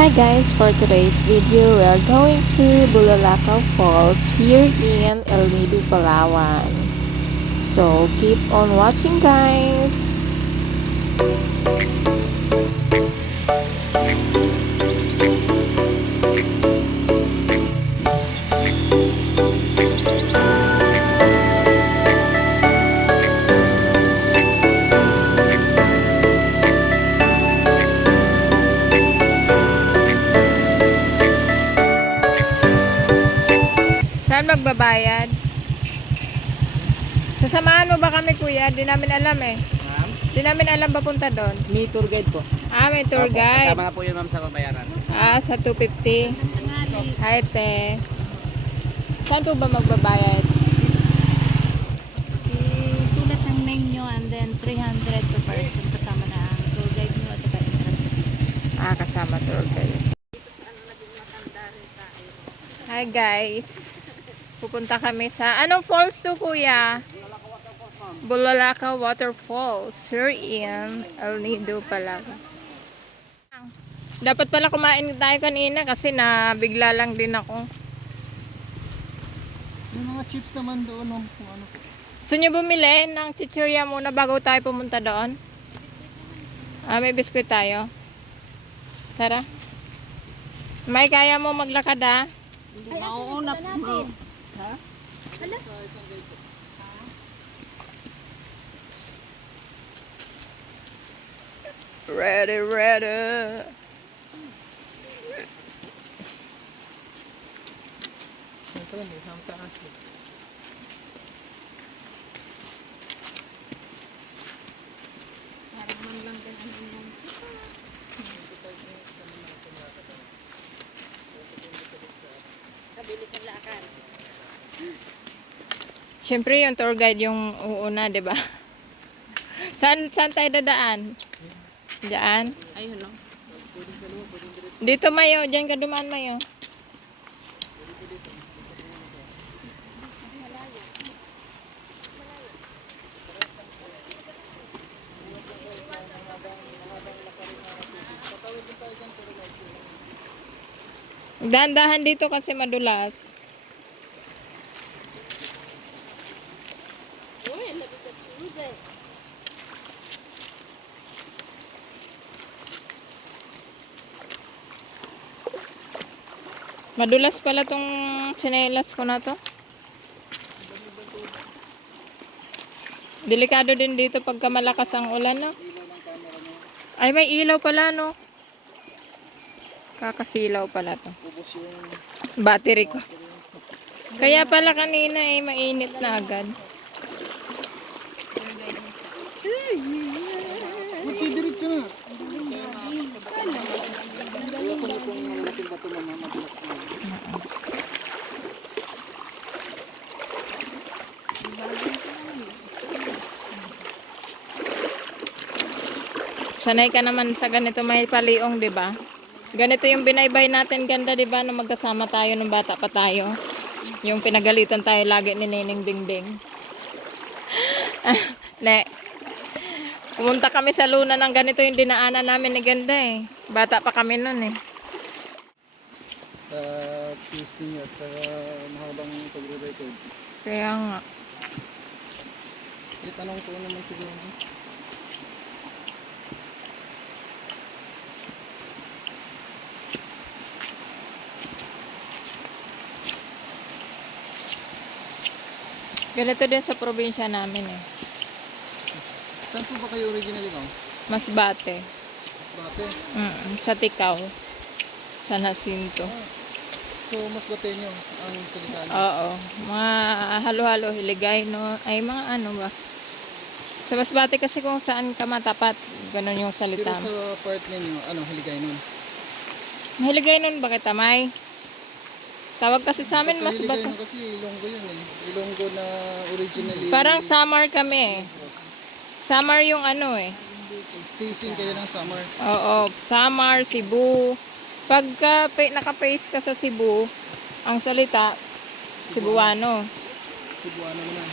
Hi guys, for today's video, we are going to Bulalakaw Falls here in El Nido, Palawan. So keep on watching guys. Saan magbabayad? Sasamahan mo ba kami kuya? Di namin alam eh. Ma'am? Di namin alam ba punta doon? May tour guide po. May tour Opo, guide. kasama na po yun ma'am sa babayaran. Sa 250. Hi te. Saan po ba magbabayad? Sulat ng name nyo and then 300 per person kasama na ang tour guide nyo at saka entrance fee. Kasama tour guide. Hi guys. Pupunta kami sa anong falls to kuya? Bulalakaw Waterfalls. Here in El Nido, Palawan. Dapat pala kumain tayo kanina kasi nabigla lang din ako. Yung mga chips naman doon kung ano po. Gusto nyo bumili ng chichirya muna bago tayo pumunta doon? May biskuit tayo. Tara. May kaya mo maglakad ah? Mauuna po. Ha? Ready. Ito may isang taas. Siyempre yung tour guide yung uuna, 'di ba? Saan tayo dadaan? Diyan. Ayun no. Dito Mayo, diyan ka dumaan Mayo. Dahan-dahan dito kasi madulas. Madulas pala tong sinelas ko na to. Delikado din dito pagka malakas ang ulan, no? Ay, may ilaw pala, no? Kakasilaw pala to. Battery ko. Kaya pala kanina mainit na agad. Diretso na. Iwasan niyo pong malaking bato na madulas po. Sanay ka naman sa ganito may paliong, 'di ba? Ganito yung binaybay natin ganda, 'di ba? Nung magkasama tayo nung bata pa tayo. Yung pinagalitan tayo lagi ni Nining Bingbing. Ne. Pumunta kami sa Luna ng ganito yung dinaanan namin ni ganda eh. Bata pa kami noon eh. Sa twisting at sa mahabang pagre-record. Kaya nga. Itanong ko naman siguro. Ganito din sa probinsya namin eh. Saan po ba kayo originally ma'am? Masbate. Masbate. Sa Tikaw. San Jacinto. So mas batenyo ang salita niyo? Oo. Mga halo-halo, Hiligaynon. Ay mga ano ba? Sa Masbate kasi kung saan ka matapat. Ganon yung Pero salita. sa part ninyo, Hiligaynon? Hiligaynon ba kita, May? Tawag kasi sa amin Hiligaynon Masbate. kasi Ilonggo yun eh. Ilonggo na originally. Parang Samar kami eh. Samar yung ano eh. Facing kayo ng summer. Oo, Samar, Cebu. Pagka naka-face ka sa Cebu, ang salita, Cebuano. Cebuano naman.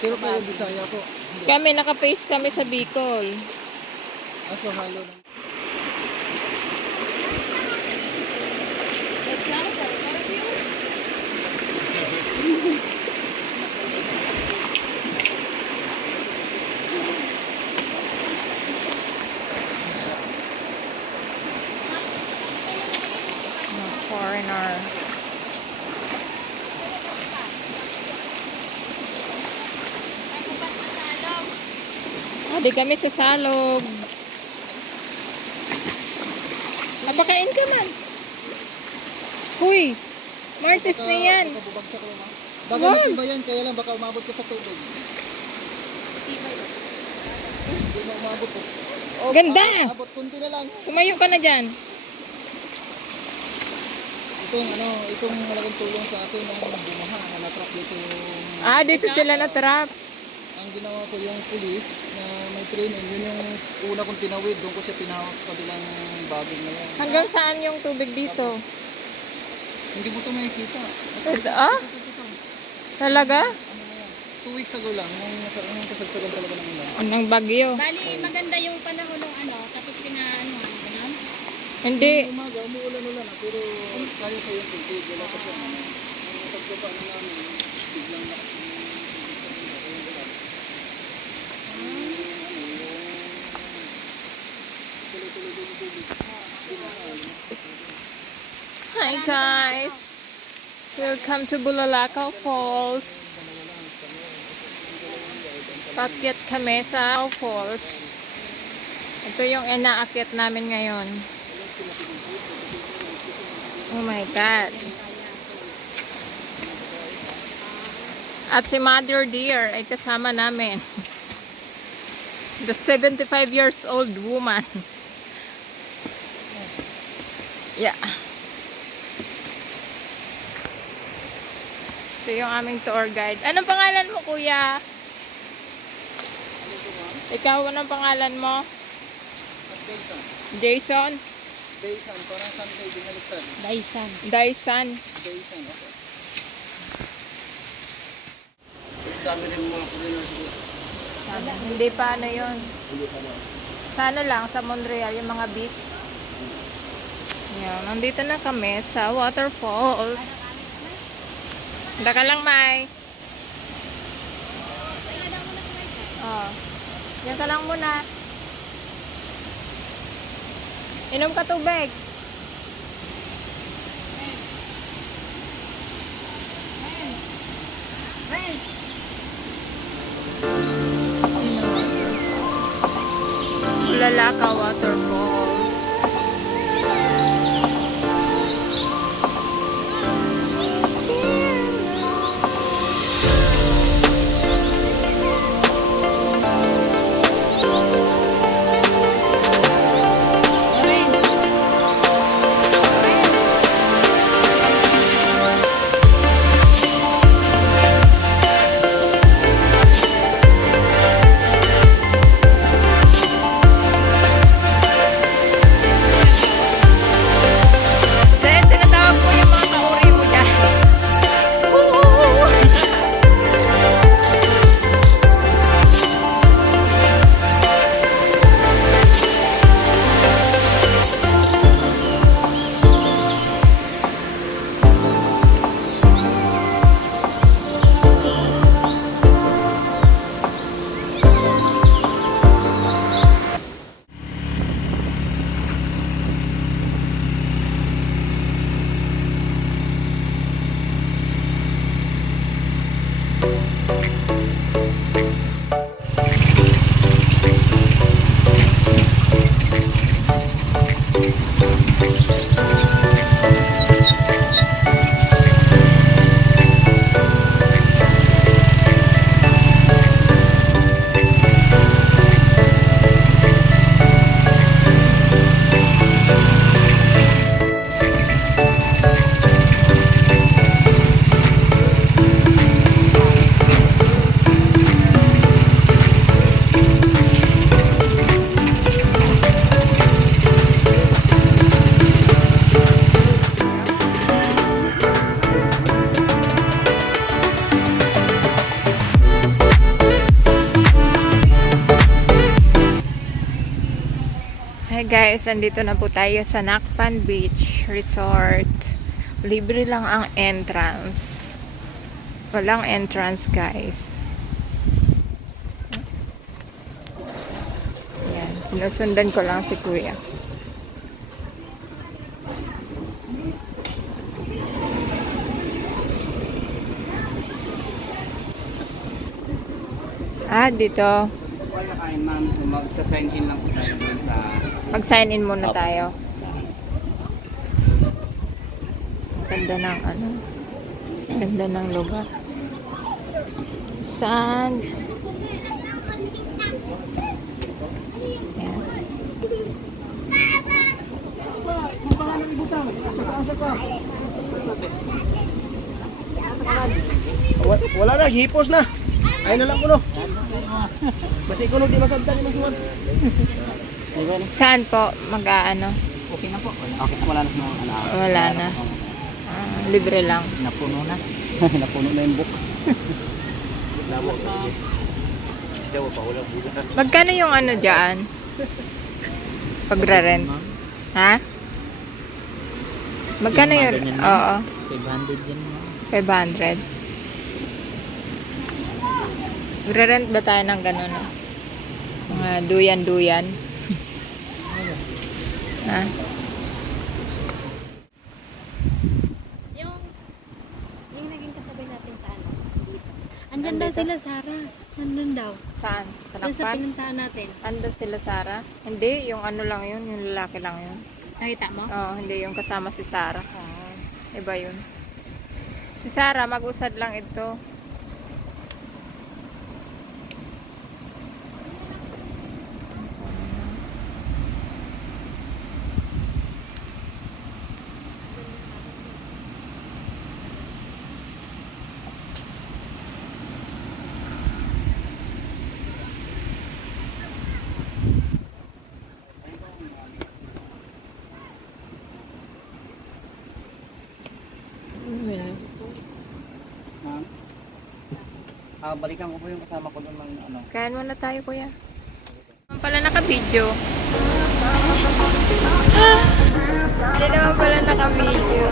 Pero Pero kayo Bisaya po. Hindi. Kami, naka-face kami sa Bicol. So halo lang. Di kami sa salog. Napakain ka man. Huy, Martis na yan. Baka bubagsak lang ha. Baka Wag. matibay yan, kaya lang baka umabot ka sa tubig. Hindi na umabot po. Ganda! Abot kunti na lang. Tumayo ka na dyan. Itong malaking tulong sa atin ng bumaha na natrap dito yung... Dito sila na-trap. Ang ginawa ko yung pulis na may training, yun yung una kong tinawid, doon ko siya pinahawak sa kabilang baging na yan. Hanggang saan yung tubig dito? Hindi mo ito makikita. Ito. Talaga? Ano na yan? 2 weeks ago lang, nung kasagsagan talaga ng ulan. Anong bagyo? Bali, maganda yung panahon ng tapos gano'n. Hindi. Yung umaga, umuulan-ulan na, pero kaya sa yung tubig, wala pa siya. Ang pagkaba na namin, biglang lakas ng tubig sa ulan, kaya yung ulan. Tuloy-tuloy din yung tubig. Hi guys. Welcome to Bulalakaw Falls. Pakyat kami sa Falls. Ito yung inaakyat namin ngayon. Oh my God. At si Mother Dear ay kasama namin. The 75 years old woman. Yeah. Ito yung aming tour guide. Anong pangalan mo, kuya? Ikaw, anong pangalan mo? At Daysan. Jason? Daysan, parang Sunday, binaliktad. Daisan. Dyson? Daysan, okay. Sabi rin mga foreigners ko. Hindi pa ano yun. Sa ano lang, sa Montreal, yung mga beach. Yan, nandito na kami sa waterfalls. Handa ka lang, Mai. Oh. Yan ka lang muna. Inom ka tubig. Bulalakaw Waterfalls. Then, tinatawag mo yung mga kauri mo dyan. Hi guys, andito na po tayo sa Nakpan Beach Resort. Libre lang ang entrance. Walang entrance guys. Yan, sinusundan ko lang si kuya. Dito. po ay nakain ma'am, so magsa-sign in lang po tayo doon sa... Mag-sign in muna Opo. tayo. Ganda ng ano. Ganda ng lugar. Sands. Ayan. Wala na, hipos na. Ayun na lang kuno. Basi kuno di masabtan ni Masuan. Saan po mag-aano? Okay na po. Okay na, wala na sa ano. Wala na. Libre lang. Napuno na. Napuno na yung book. Lamas na. Daw pa wala bulan. Magkano yung ano dyan? Pagre-rent? Ha? Magkano Yung mga yung... ganyan, Oo. 500 yan. 500. Magre-rent ba tayo ng gano'n? No? Mga duyan-duyan? Ha? Yung naging kasabay natin sa ano, dito. Andyan daw sila, Sarah. Nandun daw. Saan? Sa Doon sa Lakpan? pinuntahan natin. Andun sila, Sarah? Hindi, yung ano lang yun, yung lalaki lang yun. Nakita mo? Oo, hindi yung kasama si Sarah. Iba yun. Si Sarah, mag-usad lang ito. Ma'am. Balikan ko po yung kasama ko doon ng ano. Kain muna tayo, kuya. Naman pala naka-video. Hindi naman pala naka-video.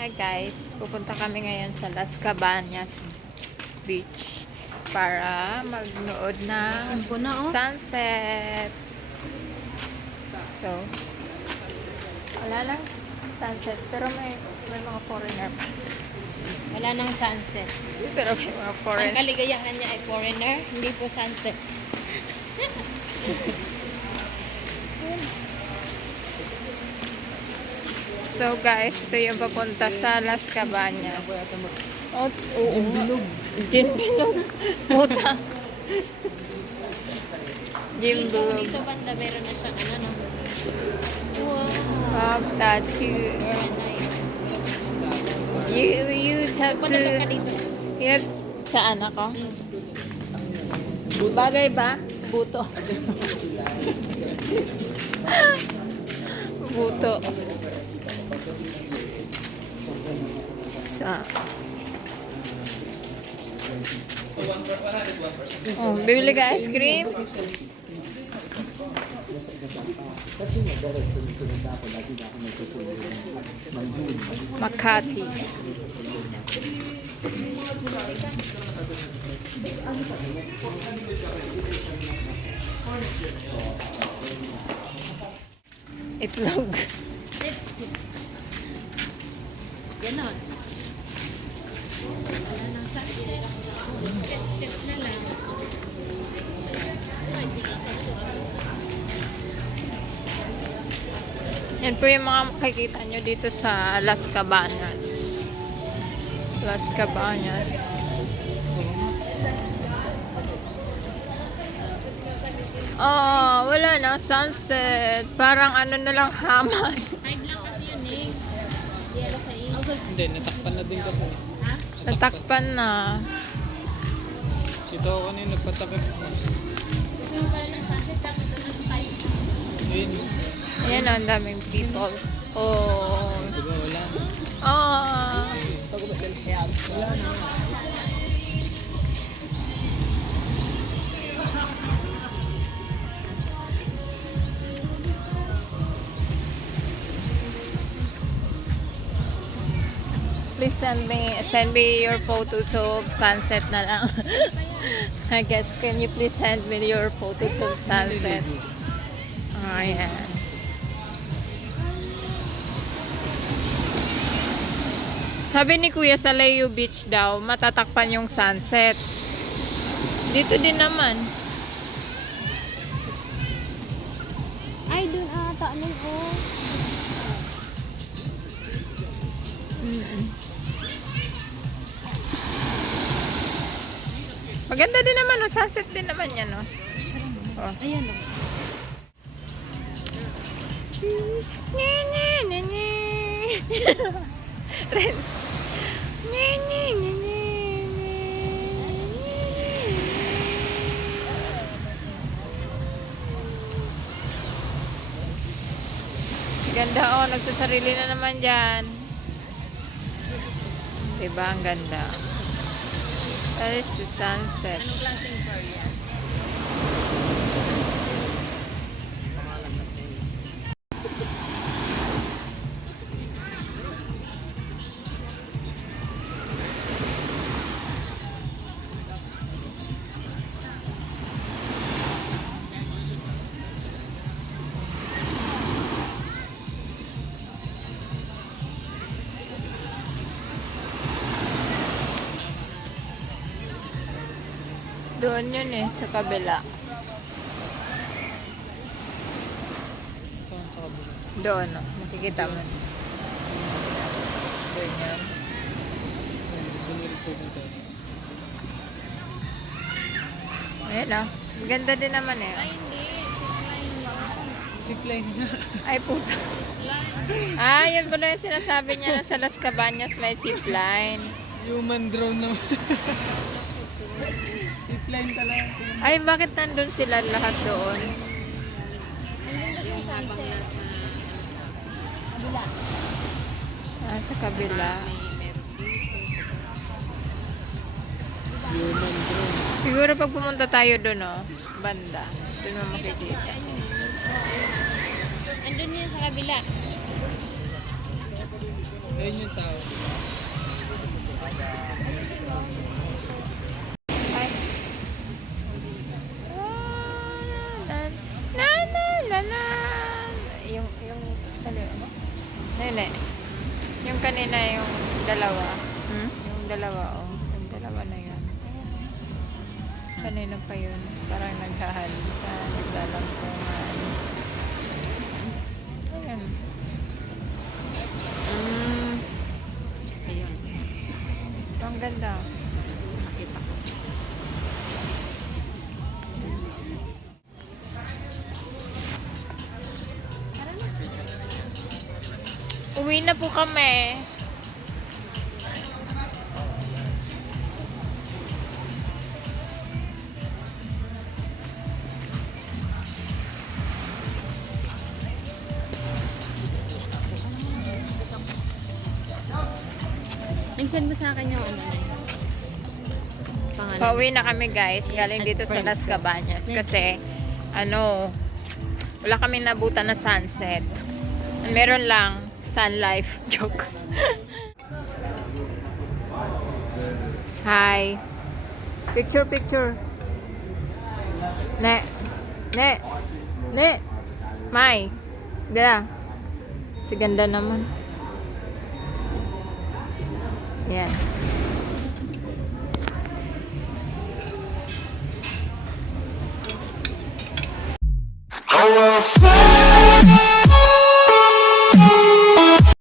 Hi guys, pupunta kami ngayon sa Las Cabañas Beach para magnood ng Tempo na, oh. sunset. So, wala lang sunset, pero may mga foreigner pa. Wala nang sunset. Pero may mga Ang foreigner. kaligayahan niya ay foreigner, hindi po sunset. So guys, ito yung papunta sa Las Cabañas. Oh, oo. Gin bilog. Puta. Gin bilog. Dito banda meron na siyang ano, no? Wow. Pop tattoo. Very nice. You have Punta ka to... dito. You have... Saan ako? Bagay ba? Buto. Buto. Sa... Oh, bibili ka ice cream? Makati. Itlog. Ganon. Wala nang sunset. Set na lang. Ay, Yan po yung mga makikita nyo dito sa Las Cabañas. Las Cabañas. Oh, wala na sunset. Parang ano na lang hamas. hide lang kasi yun eh. Yelo sa iyo. Hindi, natakpan na din kasi. Ha? Natakpan na. Ito ako kanina nagpatakip. Gusto mo pala ng sunset tapos ano tayo. Ayun. Ayan ang daming people. Oh. Diba wala na. Oh. Wala na. Please send me your photos of sunset na lang. I guess, can you please send me your photos of sunset? Oh, ayan. Sabi ni Kuya sa Leo Beach daw, matatakpan yung sunset. Dito din naman. Ay, dun ata. Ano oh. Mm-mm. Maganda din naman, no? Sunset din naman yan, no? Oh. Ayan o. Nye, nye, nye, nye. Rens. Nye, nye, nye, nye, nye. Ganda, oh. Nagsasarili na naman dyan. Diba? Ang ganda. That is the sunset. Anong klaseng bar yan? Doon yun eh, sa kabila. Saan sa kabila? Doon, no? Makikita mo. Doon yun. Bumili po dito. Ayan, oh. Ganda din naman eh. Ay, hindi. Zipline yun. Zipline na. Ay, puta. Ah, yun pala yung sinasabi niya na sa Las Cabañas may zipline. Human drone naman. Zipline talaga. Ay, bakit nandun sila lahat doon? Yung habang nasa kabila. Ah, sa kabila. Meron dito. Human drone. Siguro pag pumunta tayo doon, oh, banda. Doon mo makikita. Andun yun sa kabila. Ayun yung tao. Ay. Na na na na. Yung ano? Nene. Yung kanina yung dalawa. Yung dalawa, oh. Yung dalawa na yun. Kanina pa yun. Parang naghahalika, naglalampungan. Ayan. Ayun. Ang ganda. Nakita ko. Uwi na po kami. Nag-send mo sa akin yung ano na yun. Pangalan. Pauwi na kami guys. Galing dito sa Las Cabañas. Kasi, ano, wala kami nabutan na sunset. Meron lang, sun life. Joke. Hi. Picture, picture. Ne. Ne. Ne. Mai. Ganda. Si ganda naman. Yan.